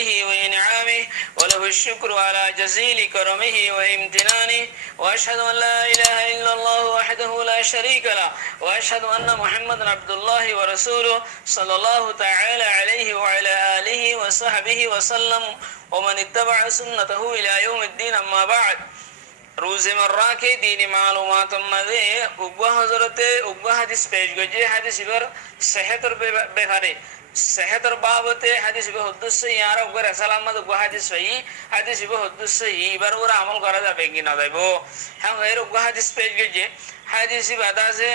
فضله وإنعامه وله الشكر على جزيل كرمه وامتنانه وأشهد أن لا إله إلا الله وحده لا شريك له وأشهد أن محمدا عبد الله ورسوله صلى الله تعالى عليه وعلى آله وصحبه وسلم ومن اتبع سنته إلى يوم الدين أما بعد روزمره के दीनी मालूमात मध्ये उग्वा हजरते उग्वा हदीस पेश गजे हदीस पर सेहतर बेखारे सेहतर बाबते हदीस पे हुद्दुस से यार उग्र सलाम मत उग्वा हदीस वही हदीस पे हुद्दुस से ही बार वो अमल करा जाबे कि ना जाबो हम गैर उग्वा हदीस पेश गजे हदीस बता से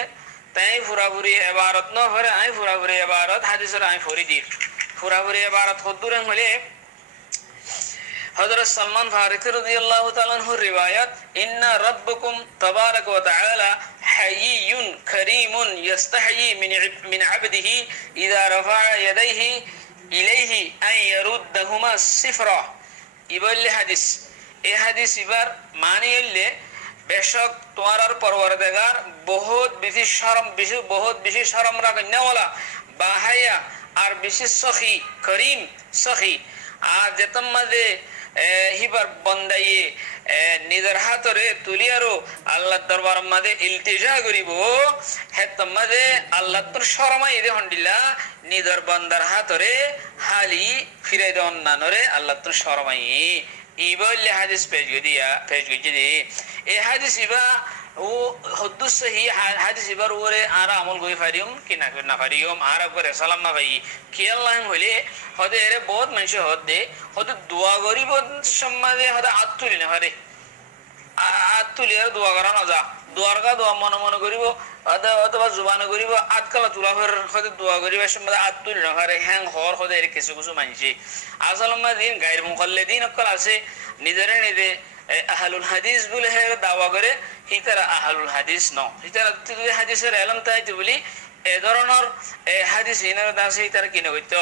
तय फुराफुरी इबारत न भरे आय फुराफुरी इबारत हदीस आय फुरी दी फुराफुरी इबारत खुदुरन होले हज़रत सलमान फारिसी रज़ियल्लाहु ताला अन्हु रिवायत इन्ना रब्बकुम तबारक व तआला हय्युन करीमुन यस्तहयी मिन अब्दिही इज़ा रफ़अ यदैहि इलैहि अन यरुद्दहुमा सिफरा इबल्ले हदीस ए हदीस इबार मानियल्ले बेशक तुम्हारा परवरदिगार बहुत बेশি शर्म रखने वाला बाहया और बेশি सखी करीम सखी আর যেতম মাঝে হিবার বন্দাইয়ে নিজের হাতরে তুলিয়ারো আল্লাহর দরবার মাঝে ইলতিজা করিব হেতম মাঝে আল্লাহ তোর শরমাই দে হন্ডিলা নিজের বন্দার হাতরে হালি ফিরাই দেন না নরে আল্লাহ তোর শরমাই ইবলে হাদিস পেজ গদি এই হাদিস ইবা ও হদ্দুস সহি হাদিস ইবার ওরে আর আমল গই ফারিয়ম কি না ফারিয়ম আর করে সালাম না ভাই কি আল্লাহ হইলে হদে এরে বহুত মানুষ হদে হদে দোয়া গরিব সম্মাদে হদে আত্তুলি না হারে আত্তুলি আর দোয়া করা না যা দোয়ার কা দোয়া মনে মনে করিব অথবা জুবানে করিব আতকালা তুলা হদে দোয়া করিব সম্মাদে আত্তুলি না হারে হ্যাং হর হদে এর কিছু কিছু মানছে আসলমা দিন গায়র মুকাল্লিদিন অকল আছে নিজরে নিজে আহলুল হাদিস বলে হে দাওয়া করে হিতারা আহলুল হাদিস ন হিতারা তুই হাদিসের এলম তাইতে বলি এ ধরনের হাদিস ইনার দাসে হিতারা কি নগত্য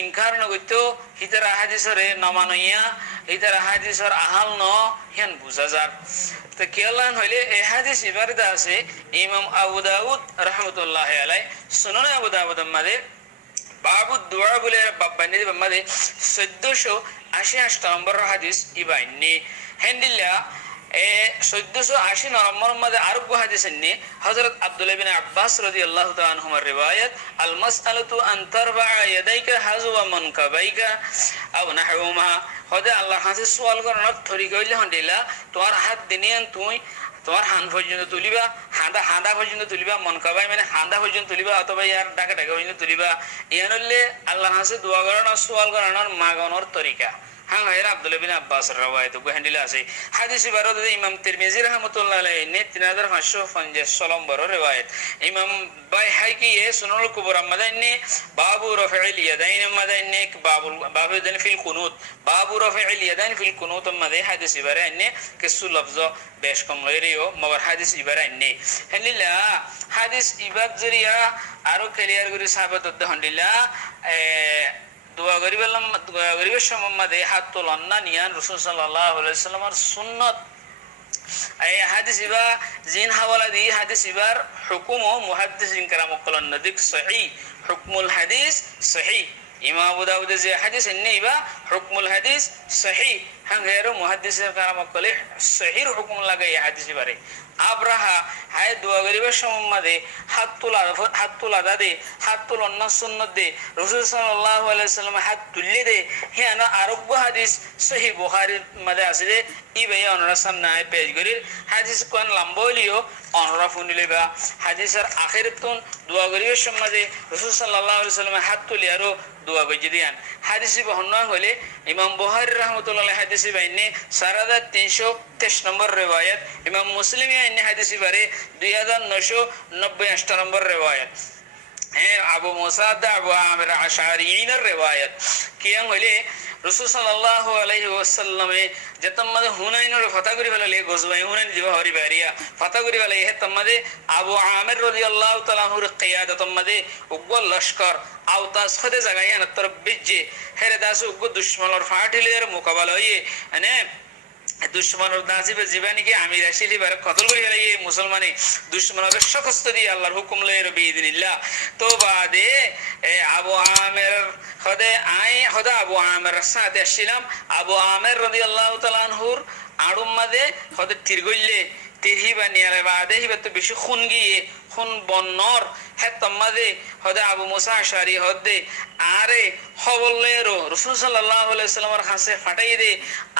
ইনকার নগত্য হিতারা হাদিসের নমানইয়া হিতারা হাদিসের আহাল ন হিয়ান বুঝা যার তো কেলান হইলে এই হাদিস ইবারদা আছে ইমাম আবু দাউদ রাহমাতুল্লাহি আলাইহি সুনান আবু দাউদ মাদে বাবু দুআ বলে বাবানি মাদে 1488 নম্বর হাদিস ইবাইনি হেন্ডিল্লা 1480 নম্বর মধ্যে আরেকটা হাদিস আছে হযরত আব্দুল্লাহ ইবনে আব্বাস রাদিয়াল্লাহু তাআলা আনহুমার রিওয়ায়াত আল মাসআলাতু আন তারবা ইয়াদাইকা হাযওয়া মানকাবাইকা আও নাহওমা হদে আল্লাহর কাছে সওয়াল করার তরিকা হইলে হন্ডিলা তোমার হাত দিনিয়ান তুই তোমার হান পর্যন্ত তুলিবা হাঁদা পর্যন্ত তুলিবা মনকাবাই মানে হাঁদা পর্যন্ত তুলিবা অথবা ইয়ার ডাকা পর্যন্ত তুলিবা ইয়ান হইলে আল্লাহর কাছে দোয়া করানোর সওয়াল করানোর মাগানোর তরিকা হ্যাঁ ভাইরা আব্দুল্লাহ বিন আব্বাস রাওয়ায়াত গুহান্ডিলা আছে হাদিস ইবারত ইমাম তিরমিজি রাহমাতুল্লাহ আলাইহি নে 3550 নম্বর রিওয়ায়াত ইমাম বাইহাকি এ সুনানুল কুবরা মাদাইনি বাবু রাফিল ইয়াদাইন মাদাইনি বাবু দান ফিল কুনুত বাবু রাফিল ইয়াদাইন ফিল কুনুত মাদাই হাদিস ইবারে নে কিছু লফজ বেশ কম লইরিও মগর হাদিস ইবারে নে হেলিলা হাদিস ইবাদ জরিয়া আরো ক্লিয়ার করে সাহাবাত হন্ডিলা দোয়া গরিবের সম্বন্ধে হাত তোলন না নিয়ান রাসূল সাল্লাল্লাহু আলাইহি ওয়াসাল্লামের সুন্নাত এই হাদিস ইবা জিন হাওয়ালা দি হাদিস ইবার হুকুম ও মুহাদ্দিসিন کرام কলন নদিক সহিহ হুকমুল হাদিস সহিহ ইমাম আবু দাউদ যে হাদিস নেইবা হুকমুল হাদিস সহিহ হাঙ্গের মুহাদ্দিসিন کرام কলে সহিহ হুকুম লাগাই হাদিস ইবারে আবরাহা হায় দোয়া গরিবের সম্বন্ধে হাত তোলা দাদে হাত তোলন না সুন্নাত দে রাসূল সাল্লাল্লাহু আলাইহি ওয়াসাল্লাম হাত তুললে দে হ্যাঁ না আরব হাদিস সহিহ বুখারীর মধ্যে আছে যে ইবাই অনরা সামনে পেশ করি হাদিস কোন লম্বলিও অনরা ফুনিলেবা হাদিসের আখিরাতুন দোয়া গরিবের সম্বন্ধে রাসূল সাল্লাল্লাহু আলাইহি ওয়াসাল্লাম হাত তুলি আরো দোয়া গজি দিয়ান হাদিস বহন হলে ইমাম বুখারী রাহমাতুল্লাহ আলাইহি হাদিস বাইনে 4323 নম্বর রিওয়ায়াত ইমাম মুসলিম ইন্নে হাদিস বারে 2998 নম্বর রিওয়ায়াত হ্যাঁ আবু মুসা আবু আমির আশআরির রিওয়ায়াত কিয়াম হলে রাসূল সাল্লাল্লাহু আলাইহি ওয়াসাল্লামে যেতমদে হুনাইনের ফাতা করি ফেলালে গজওয়াই হুনাইন জিবা হরি বারিয়া ফাতা করি ফেলে হে তমদে আবু আমির রাদিয়াল্লাহু তাআলা হুর কিয়াদতমদে উগল লশকর আওতাস খদে জাগায় না তরবিজে হেরে দাস উগ দুশমনর ফাটিলের মোকাবেলা হয়ে মানে দুশ্মনের নাজিবে জীবানীকে আমি রাশিলি বারে কতল করে ফেলাই মুসলমানে দুশ্মনের সকস্ত দিয়ে আল্লাহর হুকুম লয়ের বিদিনিল্লাহ তো বাদে আবু আমের হদে হদা আবু আমের সাথে আসছিলাম আবু আমের রাদিয়াল্লাহু তাআলা আনহুর আড়ুম মাদে হদে তিরগইলে তিরহিবা নিয়ালে বাদে হিবা তো বেশি খুন গিয়ে খুন বন্নর হ্যাঁ তম্মাদে হদে আবু মুসা আশারি হদে আরে খবরলেরো রাসূল সাল্লাল্লাহু আলাইহি ওয়াসাল্লামের কাছে ফাটাই দে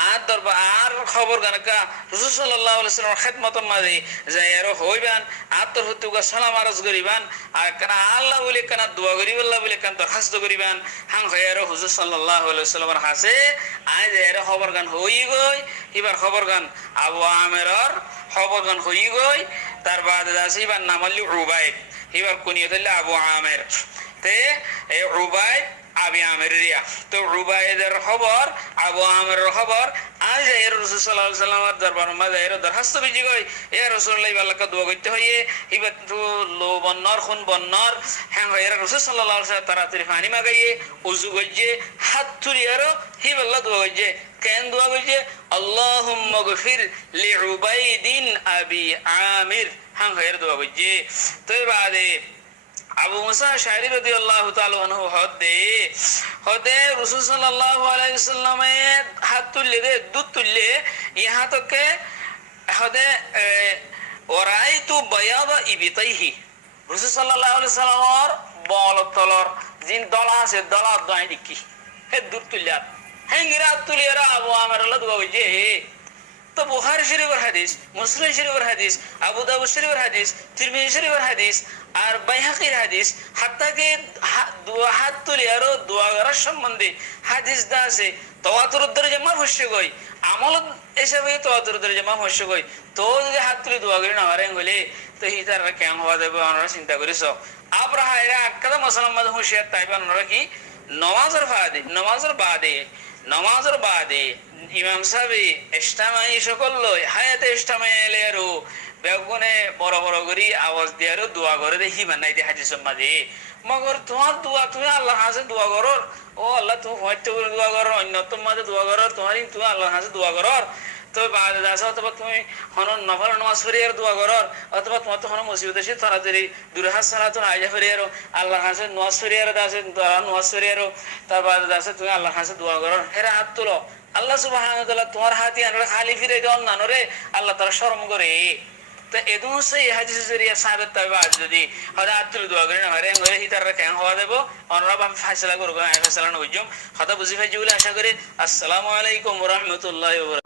আর দরবার আর খবর গানকা রাসূল সাল্লাল্লাহু আলাইহি ওয়াসাল্লামের খিদমত মাদে যায়রো হইবান আর তোর হতুগা সালাম আরজ করিবান আর কানা আল্লাহ বলে কানা দোয়া করিব আল্লাহ বলে কান দরখাস্ত করিবান হাং হয়ারো হুজুর সাল্লাল্লাহু আলাইহি ওয়াসাল্লামের কাছে আই যায়রো খবর গান হই গই এবার খবর গান আবু আমেরর খবর গান হই গই তার বাদে আসিবার নাম হলো উবাইদ এবার কুনিয়ত হলো আবু আমের তে এই উবাইদ আবি আমের রিয়া তো উবাইদের খবর আবু আমের খবর আজ এর রাসূল সাল্লাল্লাহু আলাইহি ওয়াসাল্লামের দরবারে মাঝে এর দরখাস্ত বিজি গই এ রাসূলুল্লাহ আল্লাহকে দোয়া করতে হইয়ে এবার তো লো বন্নর খুন বন্নর হ্যাঁ এর রাসূল সাল্লাল্লাহু আলাইহি ওয়াসাল্লাম তাড়াতাড়ি পানি মাগাইয়ে ওযু গইয়ে হাত তুলিয়ারো হিবাল্লাহ দোয়া গইয়ে কেন দোয়া গইয়ে আল্লাহুম্মা গফির লিউবাইদিন আবি আমির হ্যাঁ এর দোয়া গইয়ে তো বাদে আবু মুসা আশআরী রাদিয়াল্লাহু তাআলা আনহু হদে রাসূল সাল্লাল্লাহু আলাইহি ওয়াসাল্লামের হাত তুললে দে দুধ তুললে ইহা তোকে হদে ওরাইতু বায়াদা ইবিতাইহি রাসূল সাল্লাল্লাহু আলাইহি ওয়াসাল্লামের বল তলর জিন দলা আছে দলা দই দিকি হে দুধ তুললে হেঙ্গিরা তুলিয়ারা আবু আমার আল্লাহ দোয়া হইছে তো বুখারী শরীফের হাদিস মুসলিম শরীফের হাদিস আবু দাউদ শরীফের হাদিস তিরমিজি শরীফের হাদিস আর বাইহাকির হাদিস হাত্তাকে হাত তুলি আরো দোয়া করার সম্বন্ধে হাদিস দা আছে তাওয়াতুর দরজা মা হচ্ছে কই আমল হিসাবে তাওয়াতুর দরজা মা হচ্ছে কই তো যদি হাত তুলি দোয়া করি না হারেন হলে তো হিতার কেন হওয়া যাবে আমরা চিন্তা করিস আবরাহা এরা আক্কাদা মুসলমান হুশিয়ার তাইবা আমরা কি নমাজের বাদে ইমাম সাহেব ইজতামাই সকল লই হায়াতে ইজতামাই এলেরো বেগুনে বড় বড় করি আওয়াজ দিয়ারো দোয়া করে দেখি বানাই দে হাদিসের মাঝে মগর তোমার দোয়া তুমি আল্লাহর কাছে দোয়া করো ও আল্লাহ তুমি হয়তো করে দোয়া করো অন্যতম মাঝে দোয়া করো তুমি আল্লাহর কাছে দোয়া করো তো বাদে দাস অথবা তুমি হন নফল নামাজ পড়িয়ার দোয়া করো অথবা তোমার তো হন মুসিবত এসে তাড়াতাড়ি দুরহাত সালাতুন আইজা পড়িয়ারো আল্লাহর কাছে নামাজ পড়িয়ার দাসে নামাজ পড়িয়ারো তার বাদে দাসে তুমি আল্লাহর কাছে দোয়া করো হেরা হাত তুলো আল্লাহ সুবহানাহু ওয়া তাআলা তোমার হাতি আনরে খালি ফিরে দেন না নরে আল্লাহ তাআলা শরম করে তো এদুন সেই হাদিসের জরিয়া সাবেত তাইবা যদি হদা আতুল দোয়া করে না হরে হরে হিতার কেন হওয়া দেব অনরা আমি ফয়সালা করব আমি ফয়সালা নজম কথা বুঝি ভাই বলে আশা করি আসসালামু আলাইকুম ওয়া রাহমাতুল্লাহি ওয়া